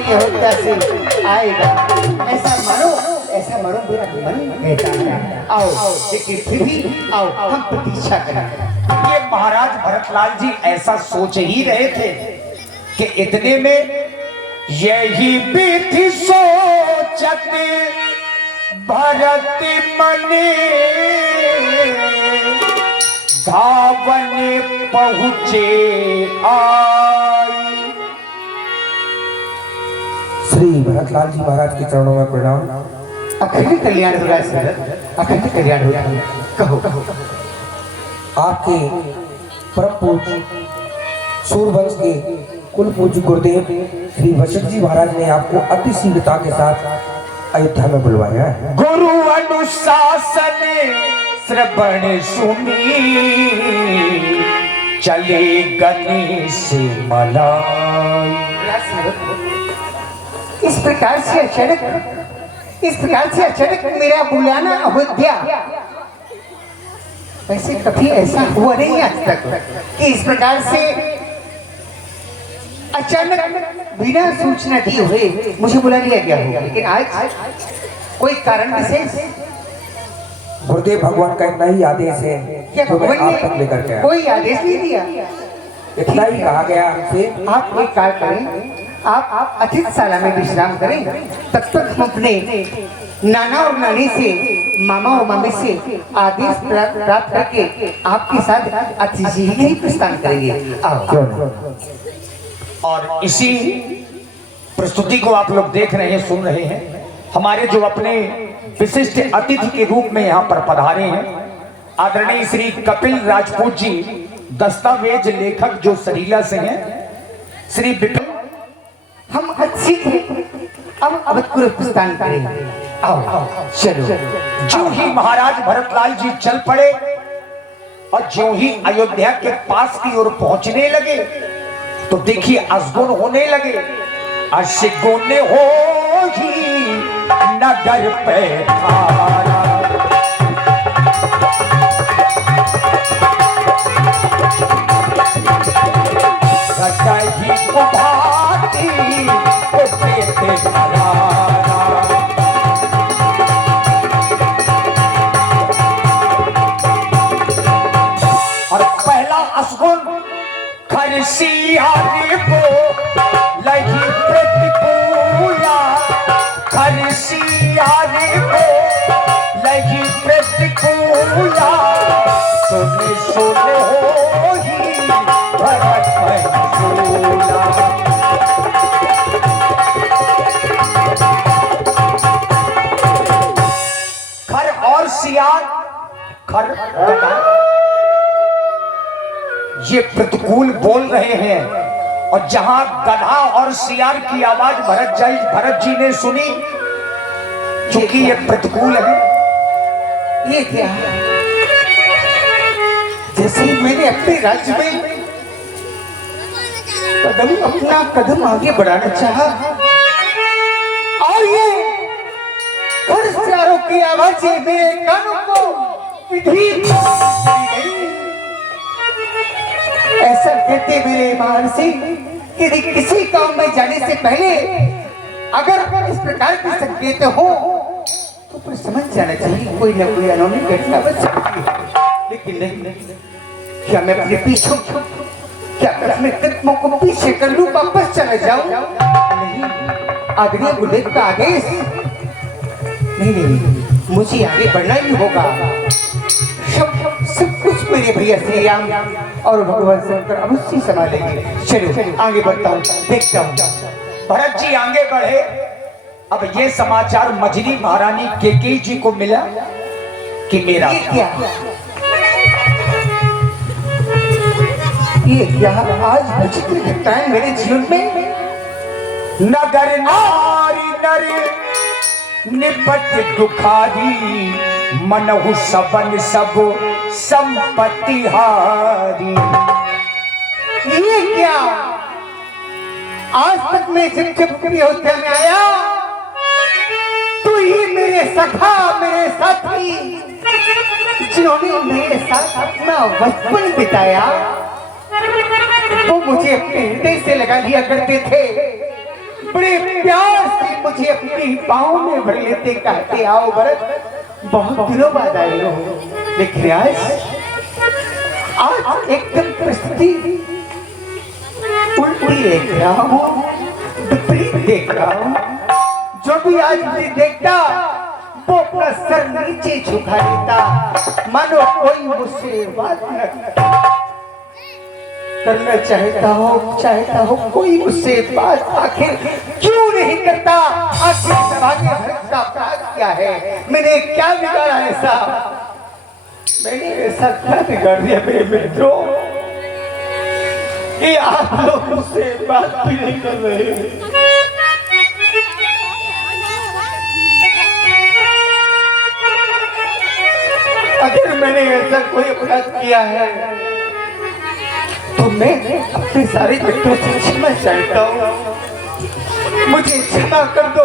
हमारी अयोध्या से आएगा, ऐसा मानो मेरा मन कहता है। आओ, लेकिन फिर भी आओ हम प्रतीक्षा करें। ये महाराज भरतलाल जी ऐसा सोच ही रहे थे कि इतने में यही भी थी सोचत भरत मने, धावन पहुंचे आई। श्री भरतलाल जी महाराज के चरणों में प्रणाम। अखंड कल्याण होगा सर, अखंड कल्याण होगा। कहो कहो। आपके परम पूज्य सूर्यवंश के कुल पूज्य गुरुदेव श्री वशिष्ठ जी महाराज ने आपको अति शीघ्रता के साथ अयोध्या में बुलवाया है। गुरु अनुशासन श्रवण सुनी, चले गणेश मलाई। इस प्रकार से अचानक मेरा बुलाना अयोध्या, वैसे कभी ऐसा हुआ नहीं आज तक कि इस प्रकार से अचानक बिना सूचना दिए हुए मुझे बुला लिया गया हो। लेकिन आज कोई कारण विशेष? गुरुदेव भगवान का इतना ही आदेश है क्या जो मैं भगवान आप तक लेकर के ने आया। कोई आदेश नहीं दिया? इतना ही कहा गया हमसे। आप एक कार्य करें, आप अतिथिशाला में विश्राम करें, तब तक हम अपने नाना और नानी से, मामा और मामी से आदेश प्राप्त करके आपके साथ अतिथि ही प्रस्थान करेंगे। आओ। क्यों नहीं? और इसी प्रस्तुति को आप लोग देख रहे हैं, सुन रहे हैं। हमारे जो अपने विशिष्ट अतिथि के रूप में यहाँ पर पधारे हैं, आदरणीय श्री कपिल राजपूत जी, दस्तावेज लेखक जो सरीला से हैं, श्री विपिन। हम अच्छी थे, अब अवधपुर प्रस्थान करेंगे। आओ चलो। जो ही महाराज भरतलाल जी चल पड़े और जो ही अयोध्या के पास की ओर पहुंचने लगे तो देखिए अशगुन होने लगे। अशगुन हो ही नगर पे धारा, ही उभाती उठते धरारा। और पहला अशगुन खरसियाने को लगी प्रतिकूला, खरसियाने को लगी प्रतिकूला। सुन सुन हो ही भरत मंजूला। खर और सियार, खर ये प्रतिकूल बोल रहे हैं, और जहां गधा और सियार की आवाज भरत जी ने सुनी, क्योंकि ये प्रतिकूल है। ये क्या है? जैसे मैंने अपने राज्य में अपना कदम आगे बढ़ाना चाहा और ये सियारों की आवाजें मेरे कानों को विधि ऐसा कहते मेरे महर्षि कि किसी काम में जाने से पहले अगर इस प्रकार के संकेत हो तो फिर समझ जाना चाहिए कोई न कोई अनहोनी घटना बच सकती है। लेकिन नहीं, क्या मैं अपने पीछे, क्या मैं अपने कदमों को पीछे कर लूं, वापस चला जाऊं? नहीं, आदरणीय गुरुदेव का आदेश। नहीं, मुझे आगे बढ़ना ही होगा। सब कुछ मेरे भैया श्री राम और भगवान शंकर अवश्य संभालेंगे। चलो आगे बढ़ता हूँ, देखता हूँ। भरत जी आगे बढ़े। अब ये समाचार मजरी महारानी केकई जी को मिला कि मेरा ये क्या आज विचित्र घटनाएं मेरे जीवन में। नगर नारी नर निपट दुखारी, मनहु सबन सब संपत्ति हारी। ये क्या? आज तक मैं जब अयोध्या में आया तो ये मेरे सखा, मेरे साथी, जिन्होंने मेरे साथ अपना बचपन बिताया, वो मुझे अपने हृदय से लगा लिया करते थे। बड़े प्यार से मुझे अपनी बाहों में भर लेते, कहते आओ भरत, बहुत दिनों बाद आए हो, लेकिन आज एकदम परिस्थिति उल्टी देख रहा हूँ, विपरीत देख रहा हूँ। जो भी आज मुझे देखता वो अपना सर नीचे झुका देता, मानो कोई मुझसे बात न करना चाहता हो कोई मुझसे बात आखिर क्यों नहीं करता? आखिर समाज में भरत का अपराध क्या है? मैंने क्या बिगाड़ा ऐसा? मैंने ऐसा क्या बिगाड़ दिया मेरे मित्रों कि आप लोग मुझसे बात भी नहीं कर रहे? अगर मैंने ऐसा कोई अपराध किया है तो मैं अपने सारे मित्रों से क्षमा चाहता हूँ, मुझे क्षमा कर दो,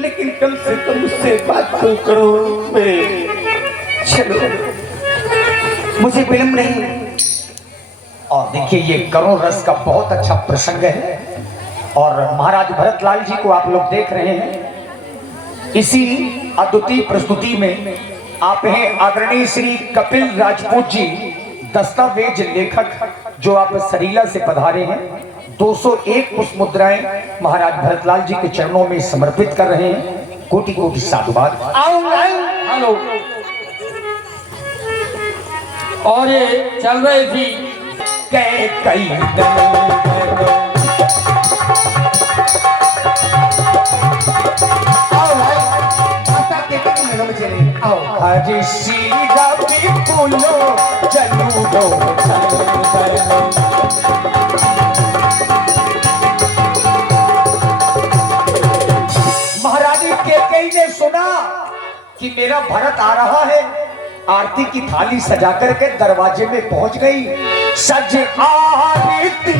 लेकिन कम से कम मुझसे बात तो करो। मेरे चलो, मुझे विलम्ब नहीं। और देखिए ये करुण रस का बहुत अच्छा प्रसंग है और महाराज भरतलाल जी को आप लोग देख रहे हैं। इसी अद्वितीय प्रस्तुति में आप हैं आदरणीय श्री कपिल राजपूत जी, दस्तावेज लेखक, जो आप सरीला से पधारे हैं। 201 पुष्प मुद्राएं महाराज भरतलाल जी के चरणों में समर्पित कर रहे हैं। कोटि कोटि साधुवाद। हेलो, और ये चल रही थी कई हरी सीधा भी बोलो चलू दो महाराज के कई ने सुना कि मेरा भरत आ रहा है, आरती की थाली सजा करके दरवाजे में पहुंच गई। सज आरती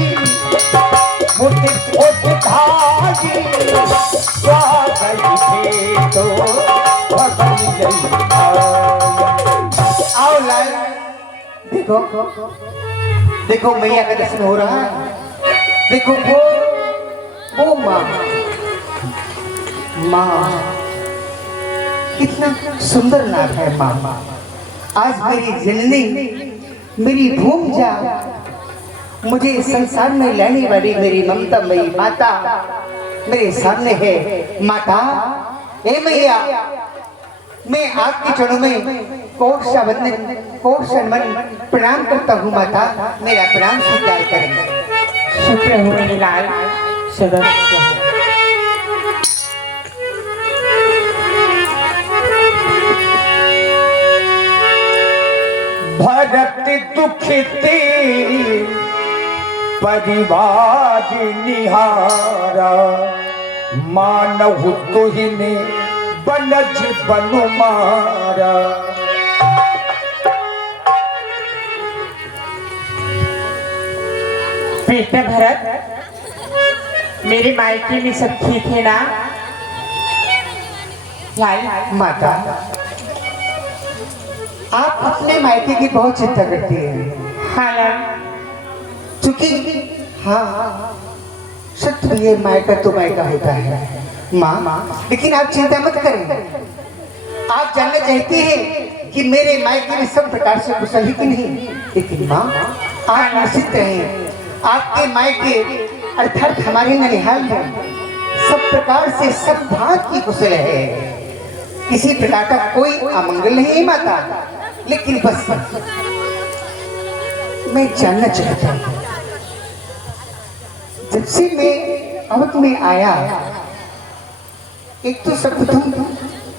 मुझे धागी तो आओ लाल, देखो देखो मैया का दर्शन हो रहा है। देखो वो माँ कितना सुंदर नाम है माँ। आज मेरी जननी, मेरी भूम जा, मुझे संसार में लाने वाली मेरी ममता मई माता मेरे सामने है। माता, हे मैया, मैं आपके चरणों में कोट शनमन प्रणाम करता हूँ। माता, मेरा प्रणाम स्वीकार करें। शुक्र हो मेरे लाल, सदा भरत दुखते परिवार निहारा, मानहु तुहिने बनज बनु मारा। बेटा भरत, मेरे मायके में सब ठीक है ना? लाल, माता, आप अपने मायके की बहुत चिंता करती हैं। हाँ लाल, चूंकि हाँ सत्य ये मायका तो मायका होता है माँ, लेकिन आप चिंता मत करें। आप जानना चाहती हैं कि मेरे मायके में सब प्रकार से कुशल ही कि नहीं, लेकिन माँ आप निश्चित रहें, आपके मायके अर्थात हमारे ननिहाल में सब प्रकार से सब भाग की कुशल है। किसी प्रकार का कोई अमंगल नहीं है माता, लेकिन बस मैं जानना चाहता हूँ, जब से मैं अवध में आया, एक तो सर्वप्रथम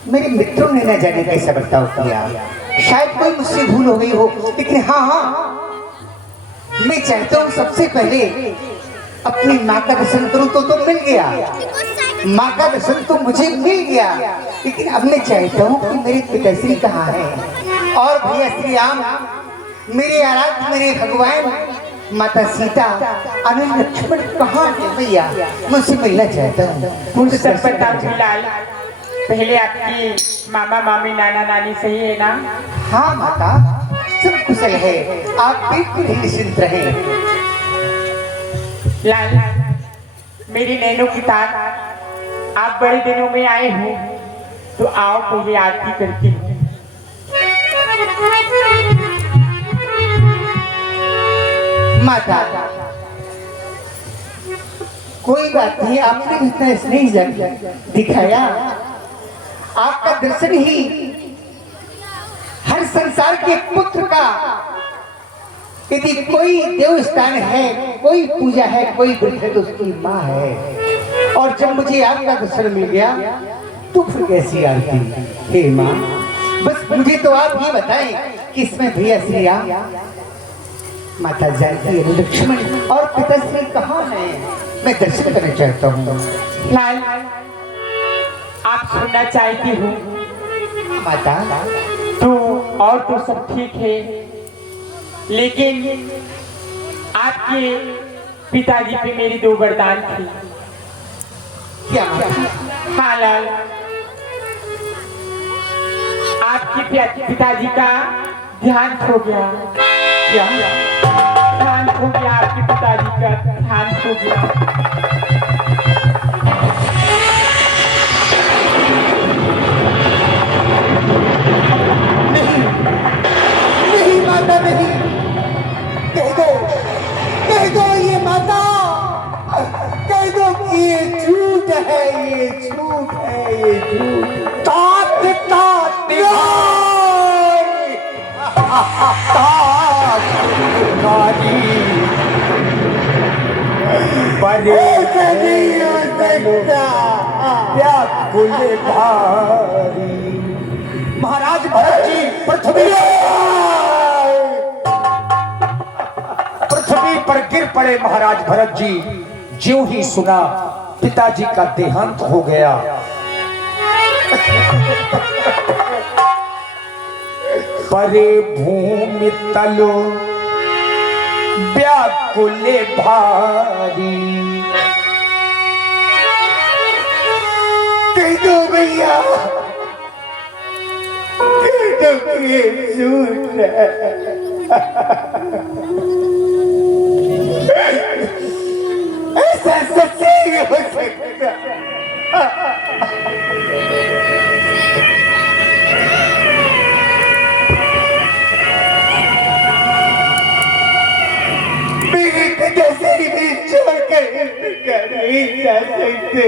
मेरे मित्रों ने न जाने कैसा बर्ताव किया, शायद कोई मुझसे भूल हो गई हो, लेकिन हाँ मैं चाहता हूँ सबसे पहले अपनी माँ का दर्शन करूँ तो मिल गया, माँ का दर्शन तो मुझे मिल गया, लेकिन अब मैं चाहता हूँ कि मेरे पिताश्री कहाँ हैं, और भैया श्री राम, मेरे आराध्य, मेरे भगवान, माता सीता, अनंत लक्ष्मण कहाँ है भैया, मुझसे मिलना चाहता हूँ। सब बताओ लाल, पहले आपकी मामा मामी नाना नानी सही है ना? हाँ माता, सब कुशल है, आप बिल्कुल ही निश्चिंत रहें। लाल, मेरी नैनो की तार, आप बड़े दिनों में आए हो तो आओ पहले आरती करती हूँ। माता, कोई बात नहीं, आपने इतना स्नेह दिखाया, आपका दर्शन ही हर संसार के पुत्र का, यदि कोई देव स्थान है, कोई पूजा है, कोई व्रत है तो उसकी माँ है। और जब मुझे आपका दर्शन मिल गया तो फिर कैसी आरती। हे माँ, बस मुझे तो आप ये बताएं कि इसमें भैया श्री राम, माता जानकी, लक्ष्मण और पिताश्री कहाँ हैं? मैं दर्शन करना चाहता हूँ। लाल, आप सुनना चाहती हो? माता तो और तो सब ठीक है, लेकिन आपके पिताजी पे मेरी दो वरदान थी। क्या माता? हाँ लाल, आपके पिताजी का ध्यान खो गया। क्या? ध्यान खो गया, आपके पिताजी का ध्यान खो गया। नहीं माता, नहीं, कह दो ये माता, कह दो कि ये झूठ है, ये झूठ है, ये झूठ। तात तात नहीं हो सकता। महाराज भरत जी, पृथ्वी पर गिर पड़े महाराज भरत जी। ज्यों ही सुना पिताजी का देहांत हो गया, परे भूमि तलो व्याकुल भारी। कह दो भैया, कह दो कि ये झूठ है। ऐसा सच नहीं हो सकता। मेरे पिताश्री भी छोड़कर नहीं जा सकते।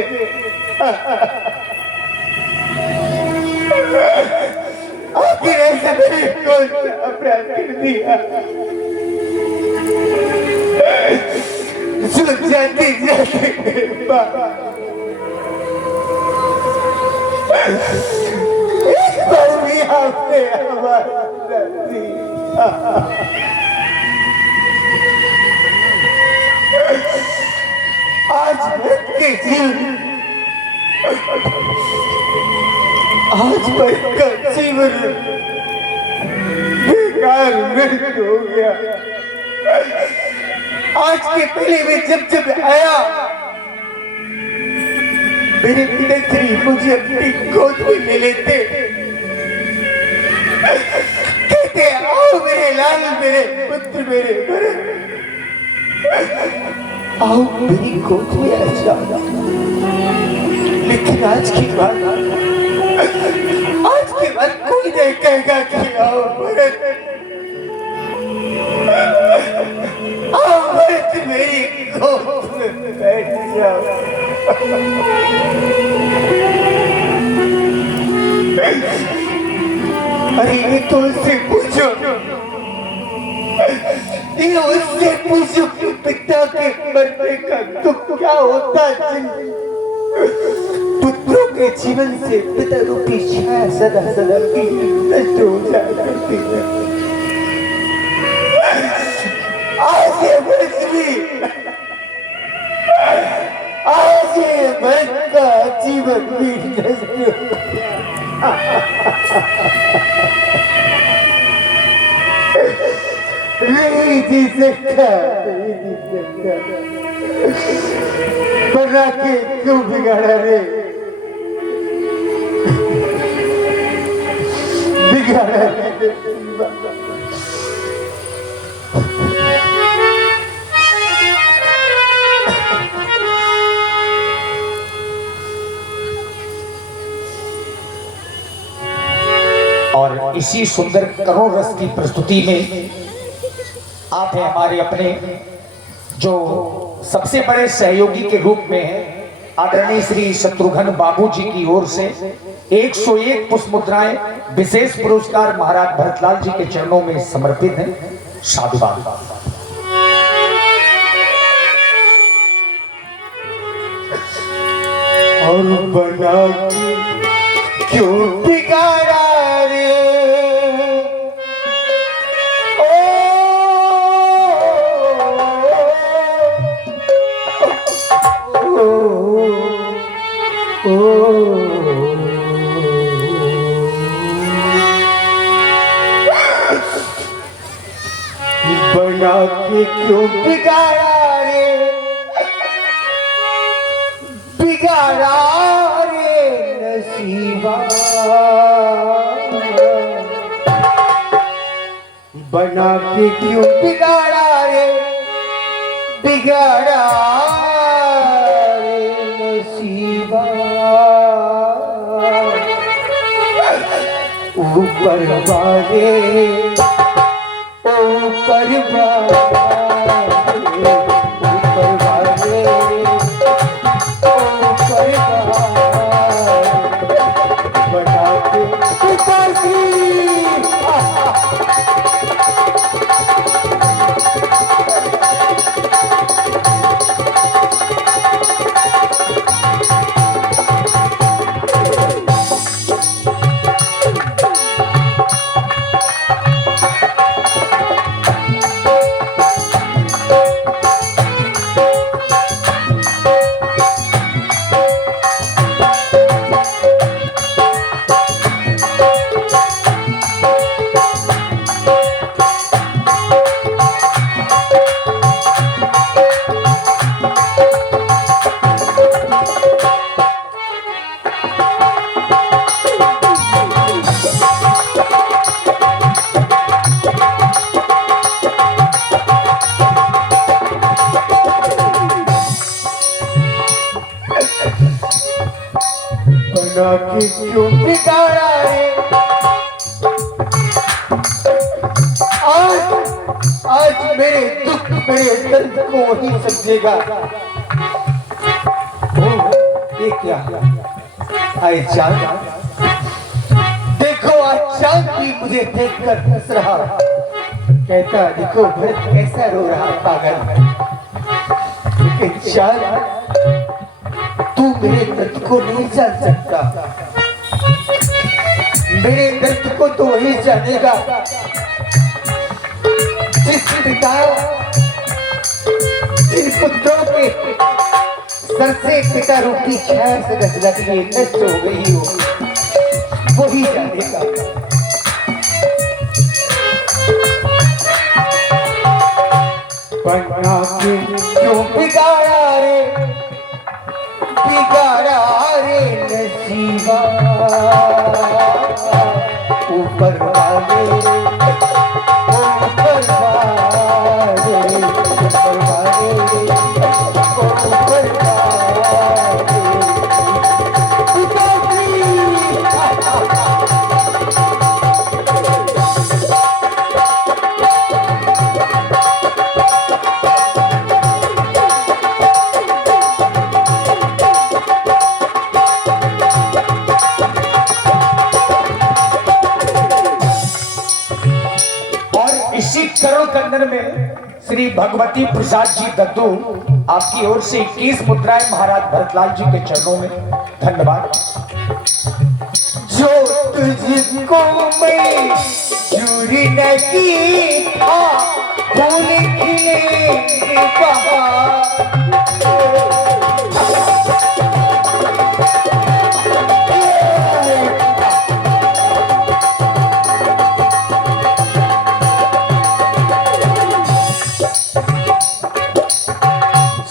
आखिर ऐसा मैंने कौन सा अपराध कर दिया जो जाते जाते एक बार भी आपने आवाज न दी। आज भक्त के जीवन, आज भक्त का जीवन बेकार व्यर्थ हो गया। आज के पहले में जब आया, मेरे पिताश्री मुझे अपनी गोद में ले लेते, कहते आओ मेरे लाल, मेरे पुत्र, मेरे भरत, आओ मेरी गोद में आ जाओ। लेकिन आज के बाद कोई नहीं कहेगा कि आओ भरत, आओ भरत मेरी गोद में बैठ जाओ। अरे ये तो उससे पूछो, ये उससे पूछो कि पिता के मरने का दुख क्या होता है। पुत्रों के जीवन से पिता रूपी छाया सदा सदा की नष्ट हो जाया करती है। आज ये पृथ्वी, आज ये मन का जीवन भी नष्ट हो नहीं जी सकता, नहीं जी सकता। बना के क्यों बिगाड़ा रे, बिगाड़ा रे। और इसी सुंदर करुण रस की प्रस्तुति में आप हैं हमारे अपने जो सबसे बड़े सहयोगी के रूप में हैं आदरणीय श्री शत्रुघ्न बाबू जी की ओर से 101 पुष्प मुद्राएं विशेष पुरस्कार महाराज भरतलाल जी के चरणों में समर्पित हैं। साधुवाद। और बना क्यों बिगाड़ा रे बना के क्यों बिगाड़ा रे बिगाड़ा रे नसीबा बना के क्यों बिगाड़ा रे बिगाड़ा रे नसीबा ऊपर वाले ऊपर बना के क्यों बिगाड़ा रे आज मेरे दुख मेरे दर्द को वही समझेगा। ये क्या आए चांद देखो आज चांद भी मुझे देखकर हंस रहा कहता देखो भरत कैसा रो रहा पागल लेकिन चांद तू मेरे दर्द को नहीं जान सकता मेरे दर्द को तो वही जानेगा जिस पिता जिन पुत्रों के सर से पिता रूपी छाया से लगी नष्ट हो गई हो वही जानेगा। बना के क्यों बिगाड़ा रे बिगाड़ा रे नसीबा ऊपर वाले ऊपर वाले ऊपर वाले ऊपर करुण कंदन में श्री भगवती प्रसाद जी दद्दू आपकी ओर से 21 मुद्राएं महाराज भरतलाल जी के चरणों में। धन्यवाद। जो तुझको मैं चूरी न की था फूल खिलेंगे बहार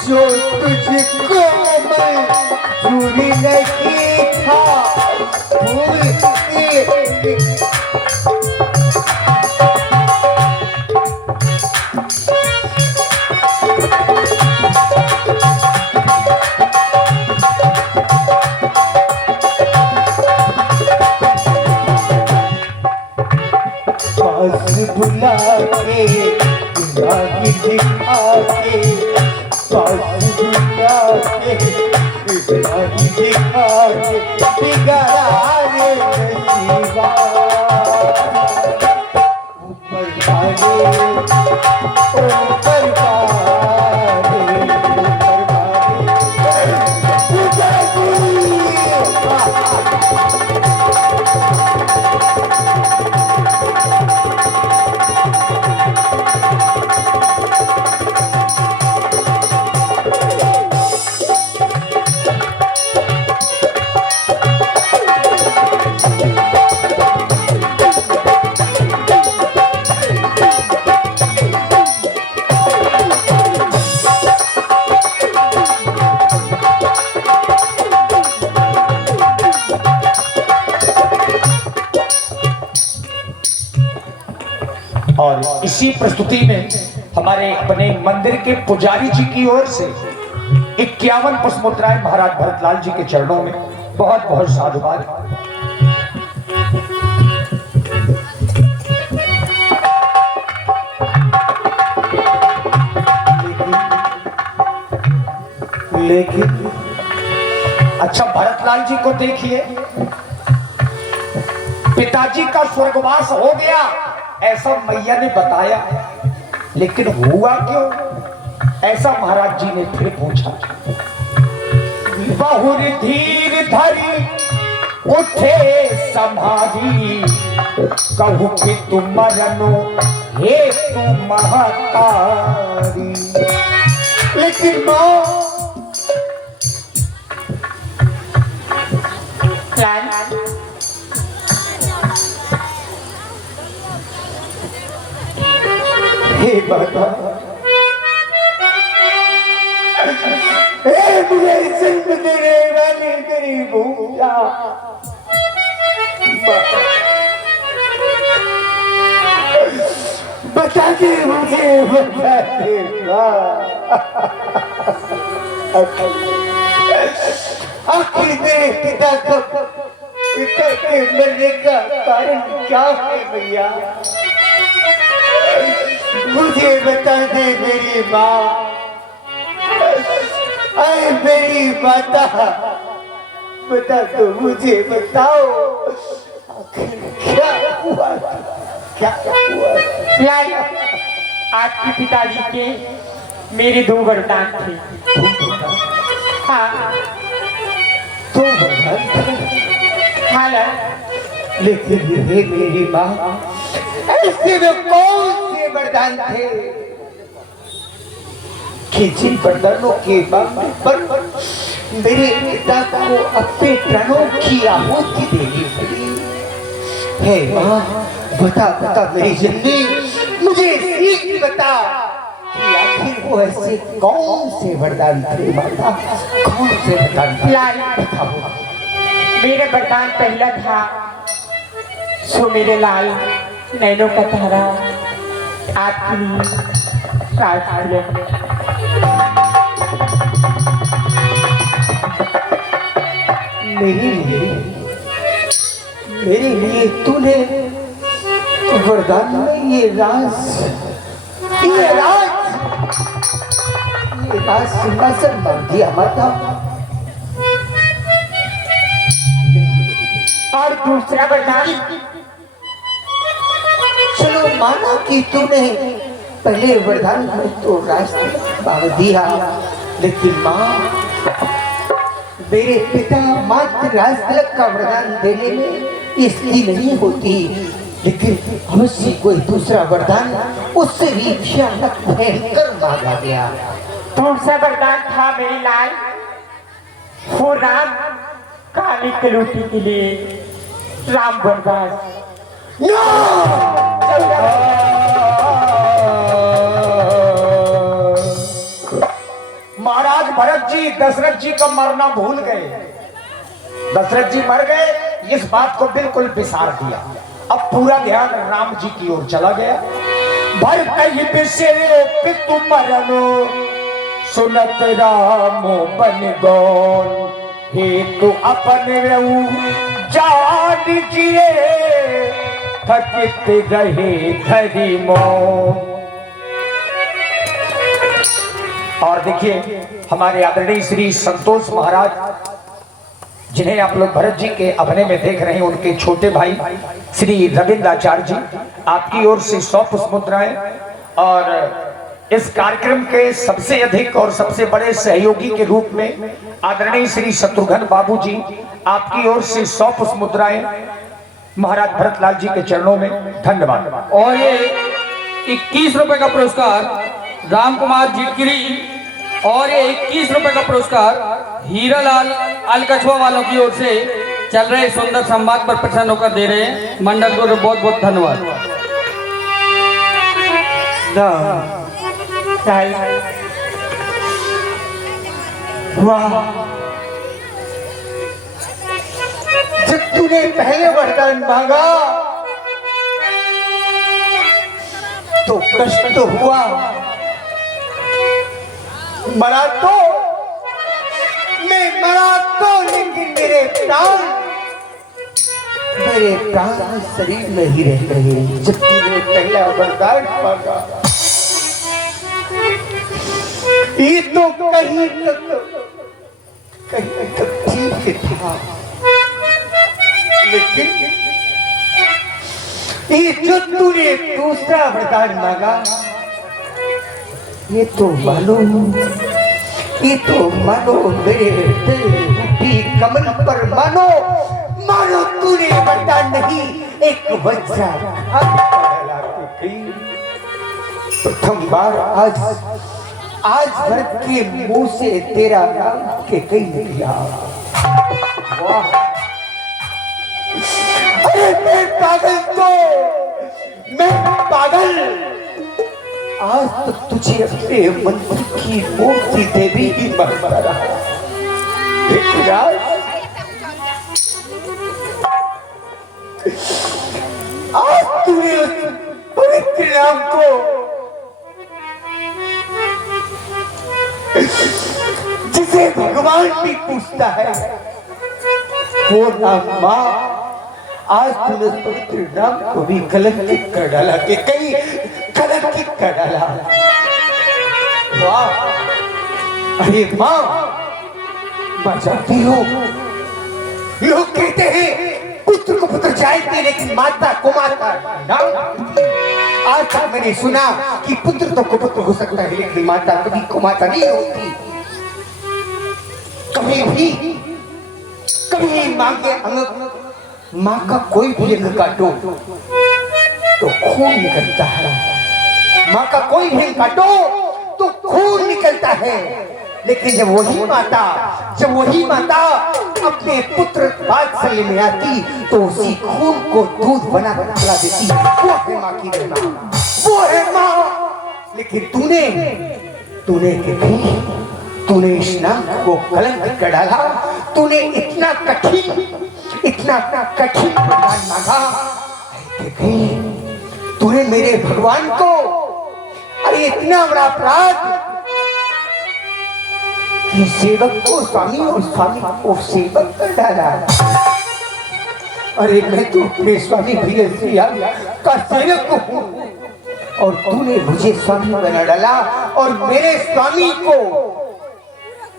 जो तुझको मैं चूरी न की था फूल खिलेंगे दिला के राही दिखा के पास दिला के राही दिखा के बिगड़ा रे नसीबा ऊपर बारे ऊपर बारे और इसी प्रस्तुति में हमारे अपने मंदिर के पुजारी जी की ओर से 51 पुष्पोत्तराय महाराज भरतलाल जी के चरणों में बहुत बहुत साधुवाद। लेकिन अच्छा, भरतलाल जी को देखिए, पिताजी का स्वर्गवास हो गया ऐसा मैया ने बताया, लेकिन हुआ क्यों ऐसा महाराज जी ने फिर पूछा। बहुर धीर धरी उठे समाधि कहू कि तुम मरनो हे तुम महतारी। लेकिन माँ हे माता, मुझे जन्म देने वाली गरीब भूजा बता दे मुझे, बता दे आखिर मेरे पिता के मरने का कारण क्या है भैया? मुझे बता दे मेरी माँ, अरे मेरी माता, बता दो मुझे, बताओ आखिर क्या हुआ, क्या हुआ? लाल, आपके पिताजी के मेरे 2 वरदान थे। हाँ, तो वरदान थे? हाँ लाल। लेकिन हे मेरी माँ, ऐसे में कौन से वरदान थे कि जिन वरदानों के पर मेरे पिता को अपने प्राणों की आहुति देनी पड़ी? हे माँ, बता बता मेरी जिंदगी, मुझे सीख बता कि आखिर वो ऐसे कौन से वरदान थे माता, कौन से वरदान थे? लाल, मेरा वरदान पहला था, सो मेरे लाल नैनों का तारा आपके लिए रात खुले। मेरे लिए तूने वरदान में ये राज सिंहासन मान दिया माता। और दूसरा वरदान, चलो माना कि तूने पहले वरदान में तो राज मांग दिया, लेकिन माँ, मेरे पिता मात्र राज तिलक का वरदान देने में इसलिए नहीं होती, लेकिन अवश्य कोई दूसरा वरदान उससे भी भयानक भयंकर मांगा गया। दूसरा वरदान था मेरी लाल, वो राम काली कलूटी के लिए राम वरदान। महाराज भरत जी दशरथ जी का मरना भूल गए। दशरथ जी मर गए, इस बात को बिल्कुल बिसार दिया। अब पूरा ध्यान राम जी की ओर चला गया। भरत बिसेरो पितु मरनो सुनत राम बन गौन, हे तो अपन रहू जान जिए थकित रहे धरी मौन। और देखिए हमारे आदरणीय श्री संतोष महाराज, जिन्हें आप लोग भरत जी के अभिनय में देख रहे हैं, उनके छोटे भाई श्री रविंद्राचार्य जी, आपकी ओर से 100 पुष्प मुद्राएं। और इस कार्यक्रम के सबसे अधिक और सबसे बड़े सहयोगी के रूप में आदरणीय श्री शत्रुघ्न बाबू जी, आपकी ओर से 100 पुष्प मुद्राएं महाराज भरतलाल जी के चरणों में। धन्यवाद। और ये 21 रुपए का पुरस्कार राम कुमार जिटगिरी, और ये 21 रुपए का पुरस्कार हीरालाल अलकछुआ वालों की ओर से चल रहे सुंदर संवाद पर प्रसन्न होकर दे रहे हैं। मंडल को बहुत बहुत धन्यवाद। वाह, जब तूने पहले वरदान मांगा तो कष्ट तो हुआ, मरा तो मैं मरा तो, लेकिन मेरे प्राण शरीर में ही रह गए। जब तूने पहला वरदान मांगा ये तो कहीं तक ठीक था, लेकिन ये जो तूने दूसरा वरदान मांगा ये तो मानो मेरे दिल रूपी कमल पर मानो तूने वरदान नहीं, एक वज्राघात प्रथम बार आज भरत के मुंह से तेरा नाम के कई निकला। वाह, अरे मैं पागल, आज तो तुझे अपने मंदिर की मूर्ति देवी ही मानता रहा, लेकिन आज तूने उस पवित्र नाम को, जिसे भगवान भी पूछता है, वो नाम मां, आज तूने उस पवित्र नाम को भी कलंकित कर डाला, कि कहीं कलंकित कर डाला। वाह, अरे मां बचाती हो। लोग कहते हैं पुत्र को पुत्र चाहते, लेकिन माता को माता ना। आज तक मैंने सुना कि पुत्र तो को पुत्र हो सकता है, लेकिन माता कभी को माता नहीं होती। कभी मां के अंग, मां का कोई भी अंग काटो तो खून निकलता है, मां का कोई भी अंग काटो तो खून निकलता है, लेकिन जब वही माता अपने पुत्र वात्सल्य में आती तो उसी खून को दूध बना कर पिला देती। वो है मां की महिमा, वो है मां। लेकिन तूने इस नाम को कलंक कर डाला। तूने इतना कठिन वरदान मांगा, तूने मेरे भगवान को, अरे इतना बड़ा अपराध कि सेवक को स्वामी और स्वामी को सेवक कर डाला। अरे मैं तो अपने स्वामी भैया का सेवक हूँ, और तूने मुझे स्वामी बना डाला, और मेरे स्वामी को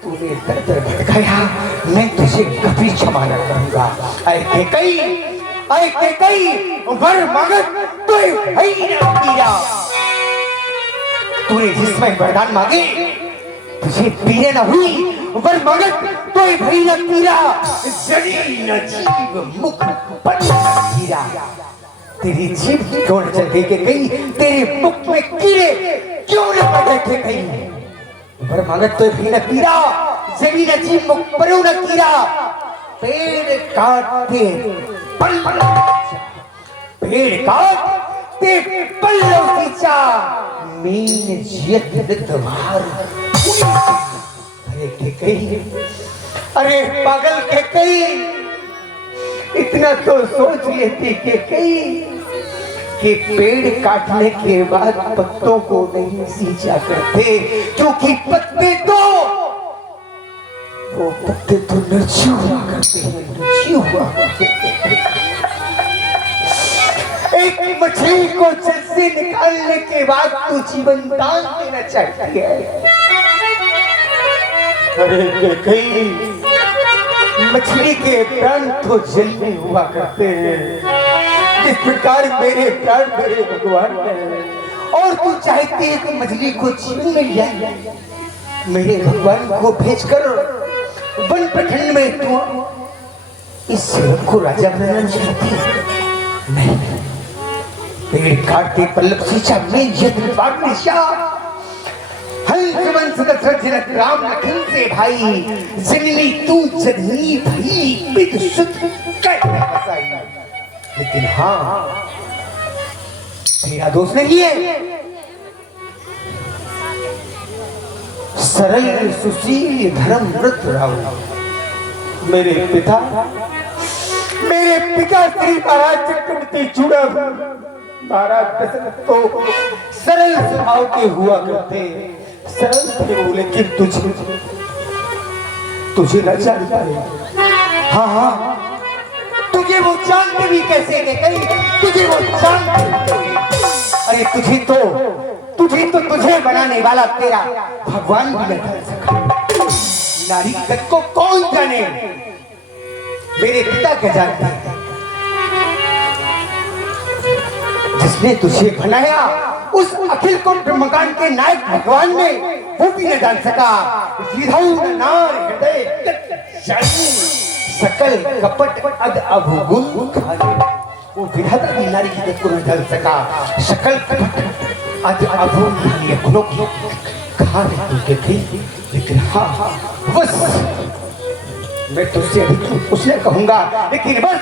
तूने दर भटकाया। मैं तुझे कभी क्षमा न करूंगा। ऐ कई वर मांगत तो भई न पीरा। तूने जिसमें वरदान मांगे तुझे पीरे न हुई, वर मांगत तो भई न पीरा। जड़ी न जीव मुख पर कीड़ा। तेरी जीभ क्यों न चल के गई, तेरे मुख में कीड़े क्यों न पड़ के गई। वर मांगत तो भई न पीरा, जड़ी न जीव मुख पर न कीड़ा। पेड़ काटते पल्लव खींचा, मीन जियत द्वार। अरे पागल के कई, इतना तो सोच लेती के कई कि पेड़ काटने के बाद पत्तों को नहीं सींचा करते, क्योंकि पत्ते तो निर्जीव हुआ करते हैं, निर्जीव हुआ करते हैं। मछली को जल से निकालने के बाद तू जीवन दान देना चाहती है। अरे कहीं मछली के प्राण तो जल में हुआ करते हैं, इस प्रकार मेरे प्राण मेरे भगवान है। और तू चाहती है कि मछली को जीवन में लिया मेरे भगवान को भेजकर वन प्रखंड में तू इस सेवक को राजा बनाना चाहती है। नहीं, पेड़ काटते पल्लव सींचा में हंसवंश दशरथ जनक राम लखन से भाई, जननी तू जननी भाई पित सुत कैसे बसाई। लेकिन हाँ, तेरा दोष नहीं है। सरल सुशील धर्म व्रत राव मेरे पिता श्री महाराज चक्रवर्ती चूड़ा महाराज दशरथ तो सरल स्वभाव के हुआ करते, सरल थे वो, लेकिन तुझे न जानता है। हाँ, तुझे वो जानते भी कैसे गए, कहीं तुझे वो जानते। अरे तुझे बनाने वाला तेरा भगवान भी नहीं जान सका। नारी जगत को कौन जाने, मेरे पिता क्या जानता है। जिसने तुझे बनाया उस अखिल को ब्रह्मांड के नायक भगवान ने वो भी न जान सका। नार हृदय सकल कपट अद अवगुण वो विधाता की नारी की को न जान सका। सकल कपट अद अवगुण कहा थी, लेकिन हाँ बस मैं तुझसे अभी उसने कहूंगा, लेकिन बस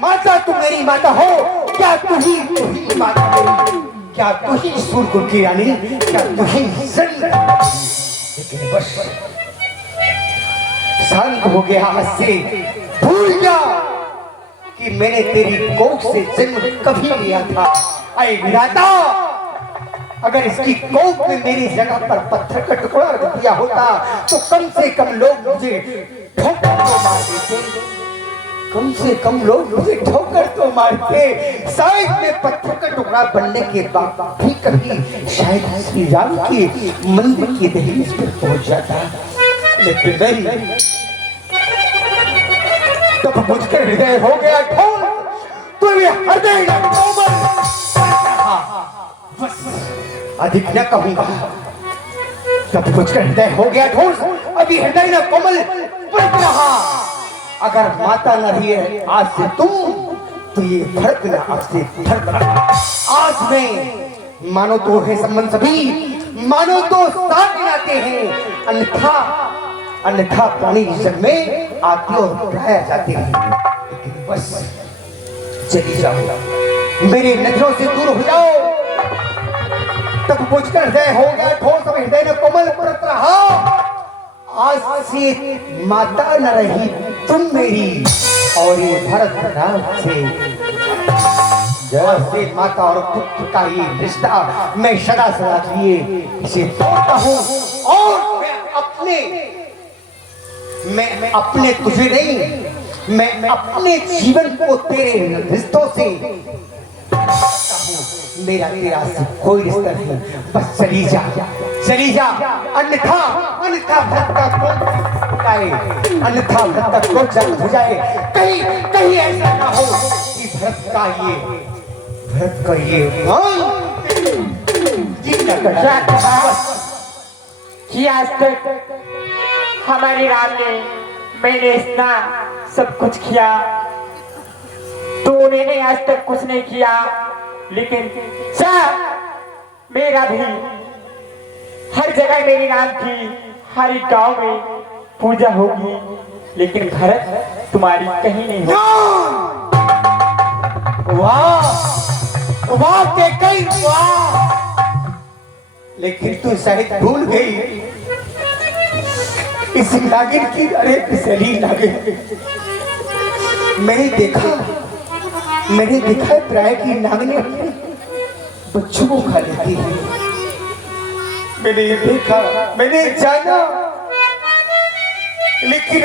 माता तुम मेरी माता हो, क्या तू ही माता मेरी, क्या तू ही सूरकुल की रानी, क्या तू ही लेकिन बस शांत हो गया आज से, भूल जा कि मैंने तेरी कोख से जन्म कभी लिया था। अरे विधाता, अगर इसकी कोख में मेरी जगह पर पत्थर का टुकड़ा रख दिया होता तो कम से कम लोग मुझे ठोकर तो मार देते, कम से कम लोग मुझे ठोकर तो मारते। शायद में पत्थर का टुकड़ा बनने के बाद भी कभी शायद श्री राम की मंदिर की दहलीज पर पहुंच जाता, लेकिन नहीं। तब मुझके हृदय हो गया ठोर, तो ये हृदय बस अधिक न कहूंगा। तब मुझका हृदय हो गया ठोस, अभी हृदय न कोमल पड़ रहा। अगर माता न रही है आज से तुम, तो ये फर्क न आपसे फर्क रहा। आज में मानो तो है संबंध सभी, मानो तो साथ मिलाते हैं, अन्यथा प्राणी जन्म में आते और पढ़ाया जाते हैं। लेकिन बस चली जाओ, मेरी नजरों से दूर हो जाओ। तब मुझका हृदय हो गया ठोस, सब हृदय ने कोमल परत रहा। आज से माता न रही तुम मेरी, और ये भरत राम से माता और पुत्र का ये रिश्ता मैं सदा सदा लिए इसे तोड़ता हूँ। और मैं अपने तुझे नहीं, मैं अपने जीवन को तेरे रिश्तों से मेरा तेरा से कोई रिश्ता नहीं। बस चली जा, अन्यथा भरत का क्रोध जागृत हो जाए। कहीं ऐसा ना हो कि भरत का ये कि आज तक हमारे राम ने मैंने इतना सब कुछ किया, तो उन्होंने आज तक कुछ नहीं किया। लेकिन मेरा भी हर जगह मेरी नाम की हर एक गांव में पूजा होगी, लेकिन भरत तुम्हारी कहीं नहीं होगी। वाह कई वाह, लेकिन तू शायद भूल गई इस नागिन की। अरे पिसली नागिन, मैंने देखा है प्राय की नागिनें बच्चों को खा लेती है। मैंने ये देखा, मैंने जाना, लेकिन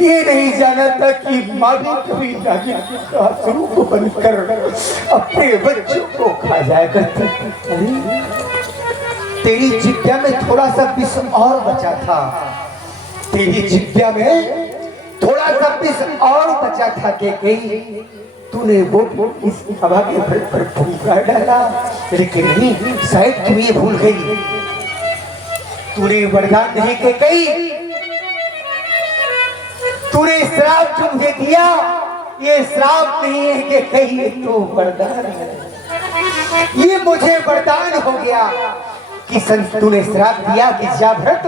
ये नहीं जाना था कि माँ भी कभी नागिन का स्वरूप बनकर अपने बच्चों को खा जाया करती। अरे तेरी जिज्ञा में थोड़ा सा विष और बचा था, तेरी जिज्ञा में थोड़ा सा विष और बचा था कि कहीं तूने वो इस हवा के भर पर फूंका डाला, लेकिन नहीं, शायद तू ये भूल गई, तूने वरदान नहीं के कहीं, तूने श्राप जो मुझे दिया, ये श्राप नहीं है कि कहीं तो वरदान है। ये मुझे वरदान हो गया कि तूने श्राप दिया कि जा भरत,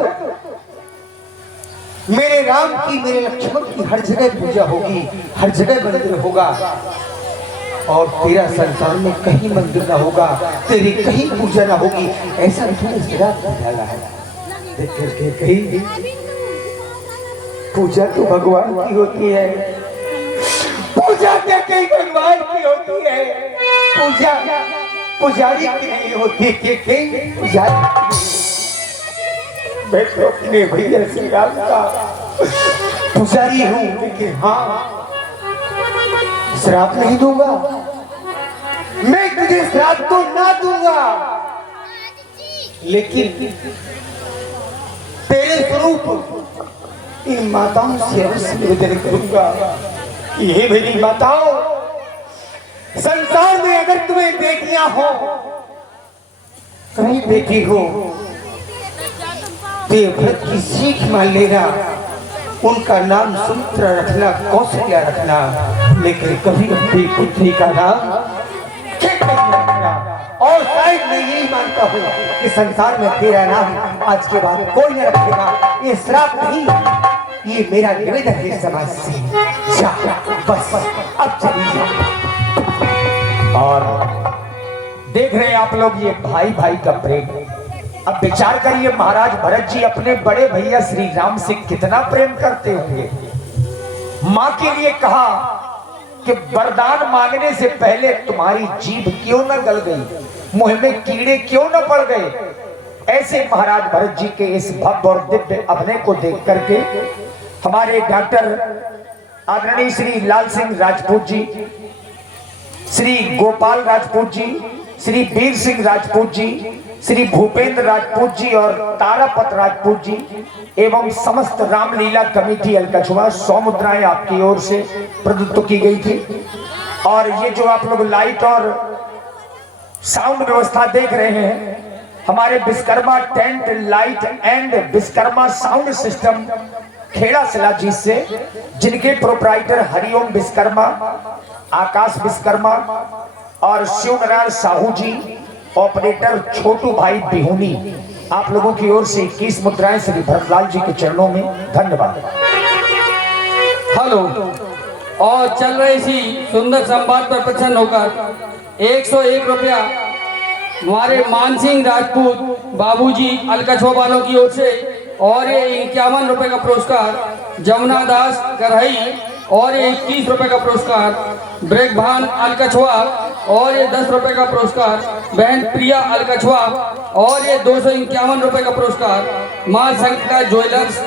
मेरे राम की, मेरे लक्ष्मण की हर जगह पूजा होगी, हर जगह मंदिर होगा, और तेरा संसार में कहीं मंदिर ना होगा, तेरी कहीं पूजा ना होगी, ऐसा तूने श्राप डाला है। कहीं पूजा तो भगवान की होती है, पूजा क्या कहीं भगवान की होती है, पूजा पुजारी की नहीं होती कि कहीं पुजारी। मैं तो अपने भैया श्री राम का पुजारी हूँ, लेकिन हाँ श्राप नहीं दूंगा, मैं तुझे श्राप तो ना दूंगा, लेकिन तेरे स्वरूप इन माताओं से अवश्य निवेदन करूंगा। ये मेरी माताओं, संसार में अगर तुम्हें बेटियां हो, कहीं बेटी हो, देवव्रत की सीख मान लेना, उनका नाम सुमित्रा रखना, कौशल्या रखना, लेकिन कभी अपनी पुत्री का नाम रखना। और शायद मैं यही मानता हूँ कि संसार में तेरा नाम आज के बाद कोई न रखेगा। ये श्राप नहीं, ये मेरा निवेदन है समाज से। जा बस, अब चली जा। और देख रहे हैं आप लोग ये भाई भाई का प्रेम। अब विचार करिए, महाराज भरत जी अपने बड़े भैया श्री राम से कितना प्रेम करते होंगे। माँ के लिए कहा कि वरदान मांगने से पहले तुम्हारी जीभ क्यों न गल गई, मुंह में कीड़े क्यों न पड़ गए। ऐसे महाराज भरत जी के इस भव्य और दिव्य अभिनय को देख करके हमारे डॉक्टर आदरणीय श्री लाल सिंह राजपूत जी, श्री गोपाल राजपूत जी, श्री वीर सिंह राजपूत जी, श्री भूपेंद्र राजपूत जी और तारापत राजपूत जी एवं समस्त रामलीला कमेटी अलकछवा 100 मुद्राएं आपकी ओर से प्रदत्त की गई थी। और ये जो आप लोग लाइट और साउंड व्यवस्था देख रहे हैं, हमारे Vishwakarma tent light and Vishwakarma sound system Kheda Shilajit से, जिनके प्रोप्राइटर हरिओम विश्वकर्मा, आकाश विश्वकर्मा और शिवनारायण साहू जी, ऑपरेटर छोटू भाई बिहुनी, आप लोगों की ओर से 21 मुद्राएं श्री भरतलाल जी के चरणों में। धन्यवाद। हेलो। और चल रहे इसी सुंदर संवाद पर प्रसन्न होकर 101 रुपया हमारे मानसिंह राजपूत बाबूजी अलकछवा वालों की ओर से, और ये 51 रुपए का पुरस्कार जमुना दास करहई, और ये 21 रुपए का पुरस्कार ब्रेकभान अलकछवा, और ये 10 रुपए का पुरस्कार बहन प्रिया अलकछवा, और ये 251 रुपए का पुरस्कार मां संगीता ज्वेलर्स।